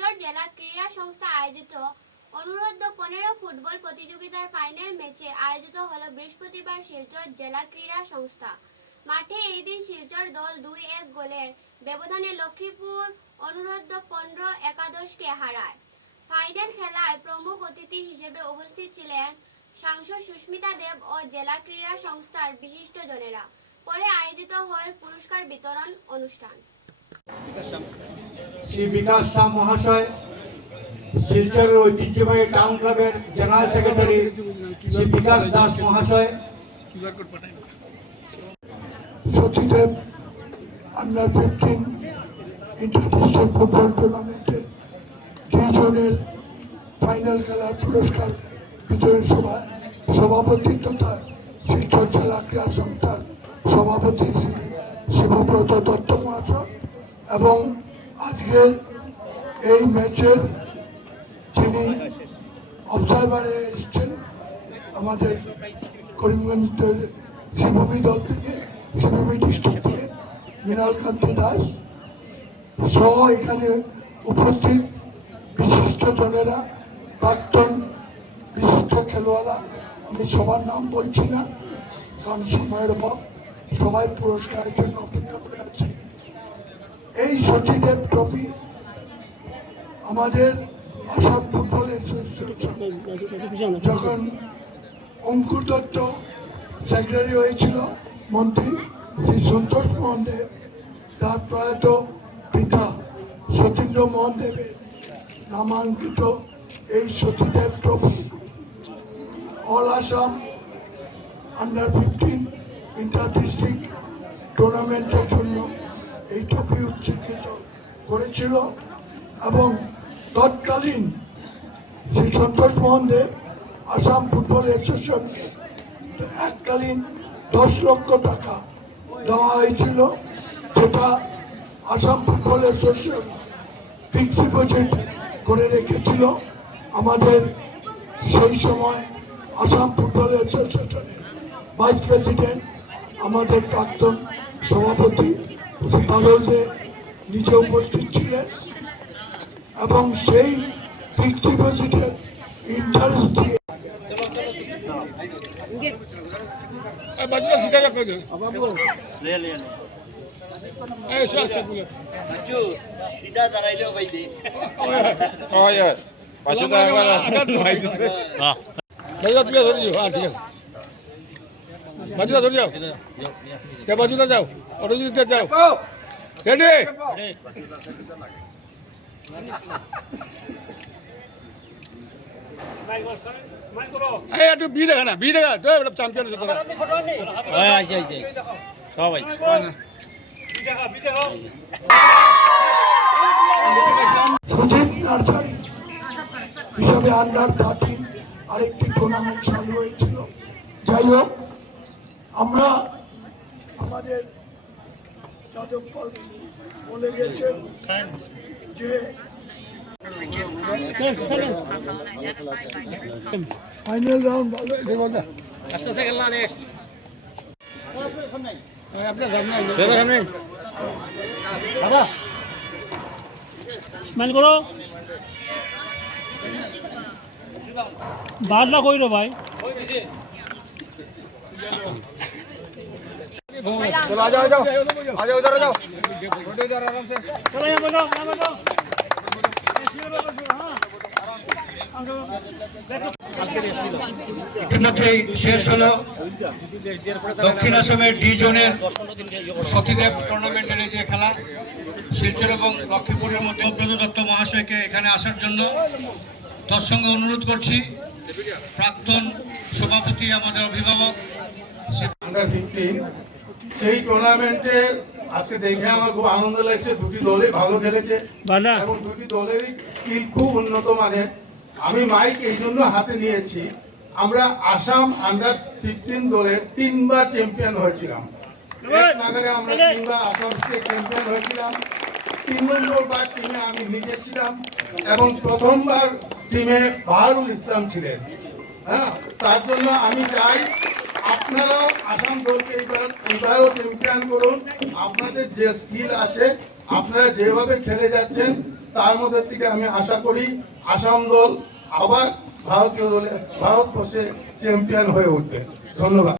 শিলচর জেলা ক্রীড়া সংস্থা আয়োজিত অনুরোধ 15 ফুটবল প্রতিযোগিতার ফাইনাল ম্যাচে আয়োজিত হল বৃহস্পতিবার শিলচর জেলা ক্রীড়া সংস্থা মাঠে। এই দিন শিলচর দল 2-1 গোলের ব্যবধানে লক্ষ্মীপুর অনুরোধ 15 একাদশকে হারায়। ফাইনাল খেলায় প্রমুখ অতিথি হিসেবে উপস্থিত ছিলেন সাংসদ সুস্মিতা দেব ও জেলা ক্রীড়া সংস্থার বিশিষ্টজনেরা। পরে আয়োজিত হয় পুরস্কার বিতরণ অনুষ্ঠান। শ্রী বিকাশ শাহ মহাশয়, শিলচরের ঐতিহ্যবাহী টাউন ক্লাবের জেনারেল সেক্রেটারি শ্রী বিকাশ দাস মহাশয়, সতীদেব আন্ডার 15 ইন্টার-ডিস্ট্রিক্ট ফুটবল টুর্নামেন্টের 2 জনের ফাইনাল খেলার পুরস্কার বিতরণ সভায় সভাপতি তথা শিলচর জেলা ক্রীড়া সংস্থার সভাপতি শ্রী শিবব্রত দত্ত মহাশয় এবং আজকের এই ম্যাচের যিনি অবজারভারে এসেছেন আমাদের করিমগঞ্জ শিবভূমি দল থেকে, শিবভূমি ডিস্ট্রিক্ট থেকে মৃণাল কান্তি দাস সহ এখানে উপস্থিত বিশিষ্টজনেরা, প্রাক্তন বিশিষ্ট খেলোয়াড়রা, আমি সবার নাম বলছি না কারণ সময়ের অভাব, সবাই পুরস্কারের জন্য অপেক্ষা করে আছে। এই সতীদেব ট্রফি আমাদের আসাম ফুটবল অ্যাসোসিয়েশন যখন অঙ্কুর দত্ত সেক্রেটারি হয়েছিল, মন্ত্রী শ্রী সন্তোষ মোহন দেব, তার প্রয়াত পিতা সতীন্দ্র মোহন দেবের নামাঙ্কিত এই Satidev trophy all Assam under 15 inter district টুর্নামেন্টের জন্য এই ট্রফি উৎসর্গিত করেছিল এবং তৎকালীন শ্রী সন্তোষ মোহন দেব আসাম ফুটবল অ্যাসোসিয়েশনকে এককালীন 10 লক্ষ টাকা দেওয়া হয়েছিল, যেটা Assam football association fixed deposit করে রেখেছিল। আমাদের সেই সময় আসাম ফুটবল অ্যাসোসিয়েশনের ভাইস প্রেসিডেন্ট, আমাদের প্রাক্তন সভাপতি শ্রী বাদল দে নিজে উপস্থিত ছিলেন এবং সেই ফিক্সড ডিপোজিটের ইন্টারেস্ট দিয়ে যাও একটু বি দেখা না, বি দেখা চ্যাম্পিয়ন সবাই সুজিত নার্সারি হিসাবে আন্ডার 13 আরেকটি টুর্নামেন্ট চালু হয়েছিল। যাই হোক, আমরা আমাদের যাদবপাল বলে গেছেন যে ফাইনাল রাউন্ড ভালো আচ্ছা সে খেলনা নেক্সট আপনার সামনে বাবা স্মাইল করো বাদ না কইরো ভাই चलो आ जाओ उधर आ जाओ इधर आराम से চলো यहाँ बैठो ইতিমধ্যেই শেষ হলো দক্ষিণ আসামের ডি জোনের সতীদেব টুর্নামেন্টের এই যে খেলা শিলচর এবং লক্ষ্মীপুরের মধ্যে ব্রত দত্ত মহাশয়কে এখানে আসার জন্য তার সঙ্গে অনুরোধ করছি। প্রাক্তন সভাপতি, আমাদের অভিভাবক আন্ডার 15 সেই টুর্নামেন্টে আজকে দেখে আমার খুব আনন্দ লাগছে। দুটি দলই ভালো খেলেছে এবং দুটি দলেরই স্কিল খুব উন্নত মানের। আমি মাইক এই জন্য হাতে নিয়েছি, আমরা আসাম আন্ডার 15 দলের 3 বার চ্যাম্পিয়ন হয়েছিলাম। এক নাগারে আমরা 3 বার আসাম স্টেট চ্যাম্পিয়ন হয়েছিলাম। 3 নম্বর টিমে আমি নিজে ছিলাম এবং প্রথমবার টিমে বাহারুল ইসলাম ছিলেন। হ্যাঁ, তার জন্য আমি চাই আপনারাও আসাম দলকে এইবারও চ্যাম্পিয়ন করুন। আপনাদের যে স্কিল আছে, আপনারা যেভাবে খেলে যাচ্ছেন তার মধ্যে থেকে আমি আশা করি আসাম দল আবার ভারতীয় দলে ভারতবর্ষে চ্যাম্পিয়ন হয়ে উঠবে। ধন্যবাদ।